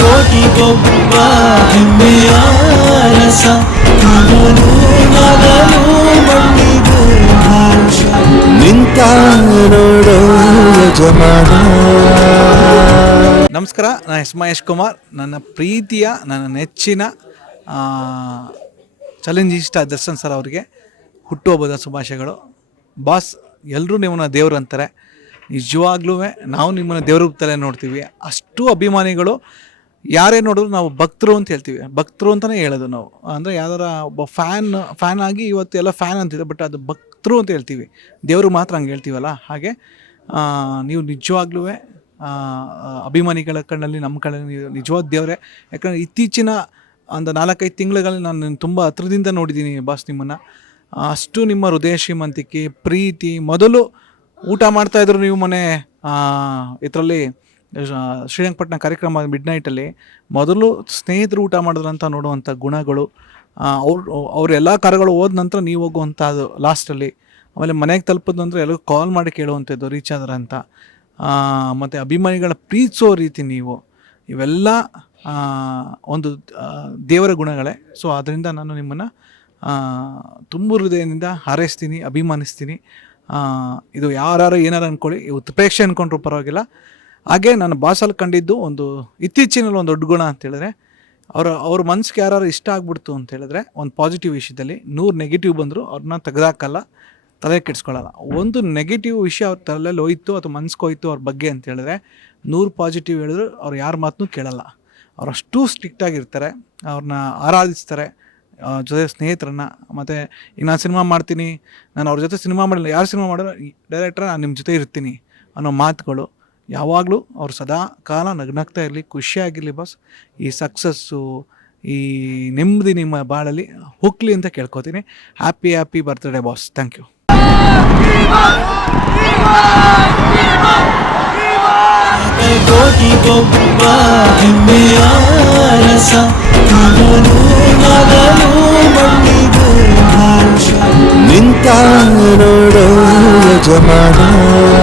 ಕೋಟಿಗೊಬ್ಬ ಹೆಮ್ಮೆಯ ರಸ. ನಗಲು ಮಣ್ಣಿಗೂ ಹರ್ಷ ನಿಂತ ನೋಡೋ ಯಜಮಾನ ನಮಸ್ಕಾರ, ನಾನು ಎಸ್ ಮಹೇಶ್ ಕುಮಾರ್. ನನ್ನ ಪ್ರೀತಿಯ, ನನ್ನ ನೆಚ್ಚಿನ ಚಲನಚಿಷ್ಟ ದರ್ಶನ್ ಸರ್ ಅವರಿಗೆ ಹುಟ್ಟುಹಬ್ಬದ ಶುಭಾಶಯಗಳು. ಬಾಸ್ ಎಲ್ಲರೂ ನಿಮ್ಮನ್ನ ದೇವರು ಅಂತಾರೆ. ನಿಜವಾಗ್ಲೂ ನಾವು ನಿಮ್ಮನ್ನ ದೇವ್ರ ರೂಪದಲ್ಲೇ ನೋಡ್ತೀವಿ. ಅಷ್ಟು ಅಭಿಮಾನಿಗಳು ಯಾರೇ ನೋಡಿದ್ರು ನಾವು ಭಕ್ತರು ಅಂತ ಹೇಳ್ತೀವಿ. ಭಕ್ತರು ಅಂತಲೇ ಹೇಳೋದು ನಾವು. ಅಂದರೆ ಯಾವ್ದಾರ ಒಬ್ಬ ಫ್ಯಾನ್ ಫ್ಯಾನ್ ಆಗಿ ಇವತ್ತು ಎಲ್ಲ ಫ್ಯಾನ್ ಅಂತಿದೆ ಬಟ್ ಅದು ಭಕ್ತರು ಅಂತ ಹೇಳ್ತೀವಿ. ದೇವರು ಮಾತ್ರ ಹಂಗೆ ಹೇಳ್ತೀವಲ್ಲ? ಹಾಗೆ ನೀವು ನಿಜವಾಗ್ಲೂ ಅಭಿಮಾನಿಗಳ ಕಣ್ಣಲ್ಲಿ, ನಮ್ಮ ಕಣ್ಣಲ್ಲಿ ನಿಜವಾದ ದೇವರೇ. ಯಾಕಂದರೆ ಇತ್ತೀಚಿನ, ಒಂದು ನಾಲ್ಕೈದು ತಿಂಗಳಲ್ಲಿ ನಾನು ತುಂಬ ಹತ್ರದಿಂದ ನೋಡಿದ್ದೀನಿ ಬಾಸ್ ನಿಮ್ಮನ್ನು. ಅಷ್ಟು ನಿಮ್ಮ ಹೃದಯ ಶ್ರೀಮಂತಿಕೆ, ಪ್ರೀತಿ, ಮೊದಲು ಊಟ ಮಾಡ್ತಾಯಿದ್ರು ನೀವು ಮನೆ ಇದರಲ್ಲಿ ಶ್ರೀರಂಗಪಟ್ಟಣ ಕಾರ್ಯಕ್ರಮ ಮಿಡ್ ನೈಟಲ್ಲಿ ಮೊದಲು ಸ್ನೇಹಿತರು ಊಟ ಮಾಡಿದ್ರಂತ ನೋಡುವಂಥ ಗುಣಗಳು ಅವ್ರು, ಅವ್ರ ಎಲ್ಲ ಕಾರ್ಯಗಳು ಹೋದ ನಂತರ ನೀವು ಹೋಗುವಂಥ ಅದು ಲಾಸ್ಟಲ್ಲಿ ಆಮೇಲೆ ಮನೆಗೆ ತಲುಪಿದ ನಂತರ ಎಲ್ಲರಿಗೂ ಕಾಲ್ ಮಾಡಿ ಕೇಳುವಂಥದ್ದು ರೀಚ್ ಆದ್ರ ಅಂತ. ಮತ್ತು ಅಭಿಮಾನಿಗಳ ಪ್ರೀತಿಸೋ ರೀತಿ ನೀವು. ಇವೆಲ್ಲ ಒಂದು ದೇವರ ಗುಣಗಳೇ. ಸೊ ಅದರಿಂದ ನಾನು ನಿಮ್ಮನ್ನು ತುಂಬ ಹೃದಯದಿಂದ ಹಾರೈಸ್ತೀನಿ, ಅಭಿಮಾನಿಸ್ತೀನಿ. ಇದು ಯಾರು ಏನಾರು ಅಂದ್ಕೊಳ್ಳಿ ಇವತ್ತು ಪ್ರೇಕ್ಷೆ ಅಂದ್ಕೊಂಡ್ರು ಪರವಾಗಿಲ್ಲ. ಹಾಗೆ ನನ್ನ ಬಾಸಲ್ಲಿ ಕಂಡಿದ್ದು ಒಂದು ಇತ್ತೀಚಿನಲ್ಲಿ ಒಂದು ದೊಡ್ಡ ಗುಣ ಅಂತ ಹೇಳಿದ್ರೆ, ಅವರ, ಅವ್ರ ಮನ್ಸಿಗೆ ಯಾರು ಇಷ್ಟ ಆಗ್ಬಿಡ್ತು ಅಂತ ಹೇಳಿದ್ರೆ, ಒಂದು ಪಾಸಿಟಿವ್ ವಿಷಯದಲ್ಲಿ ನೂರು ನೆಗೆಟಿವ್ ಬಂದರೂ ಅವ್ರನ್ನ ತೆಗೆದಾಕಲ್ಲ, ತಲೆ ಕೆಡಿಸ್ಕೊಳ್ಳಲ್ಲ. ಒಂದು ನೆಗೆಟಿವ್ ವಿಷಯ ಅವ್ರ ತಲೆಯಲ್ಲಿ ಹೋಯ್ತು ಅಥವಾ ಮನ್ಸಿಗೆ ಹೋಯ್ತು ಅವ್ರ ಬಗ್ಗೆ ಅಂತ ಹೇಳಿದ್ರೆ, ನೂರು ಪಾಸಿಟಿವ್ ಹೇಳಿದ್ರು ಅವ್ರು ಯಾರ ಮಾತನ್ನೂ ಕೇಳಲ್ಲ. ಅವ್ರು ಅಷ್ಟು ಸ್ಟ್ರಿಕ್ಟ್ ಆಗಿರ್ತಾರೆ, ಅವ್ರನ್ನ ಆರಾಧಿಸ್ತಾರೆ ಜೊತೆ ಸ್ನೇಹಿತರನ್ನ. ಮತ್ತು ಈಗ ನಾನು ಸಿನಿಮಾ ಮಾಡ್ತೀನಿ, ನಾನು ಅವ್ರ ಜೊತೆ ಸಿನಿಮಾ ಮಾಡಿಲ್ಲ, ಯಾರು ಸಿನಿಮಾ ಮಾಡೋ ಡೈರೆಕ್ಟ್ರ ನಾನು ನಿಮ್ಮ ಜೊತೆ ಇರ್ತೀನಿ ಅನ್ನೋ ಮಾತುಗಳು ಯಾವಾಗಲೂ ಅವ್ರು ಸದಾ ಕಾಲ ನಗ್ನಗ್ತಾ ಇರಲಿ, ಖುಷಿಯಾಗಿರಲಿ ಬಾಸ್ ಈ ಸಕ್ಸಸ್ಸು ಈ ನೆಮ್ಮದಿ ನಿಮ್ಮ ಬಾಳಲ್ಲಿ ಹುಕ್ಲಿ ಅಂತ ಕೇಳ್ಕೊತೀನಿ. Happy happy birthday boss thank you ನಿಂತ ನೋಡೋ ಯಜಮಾನ.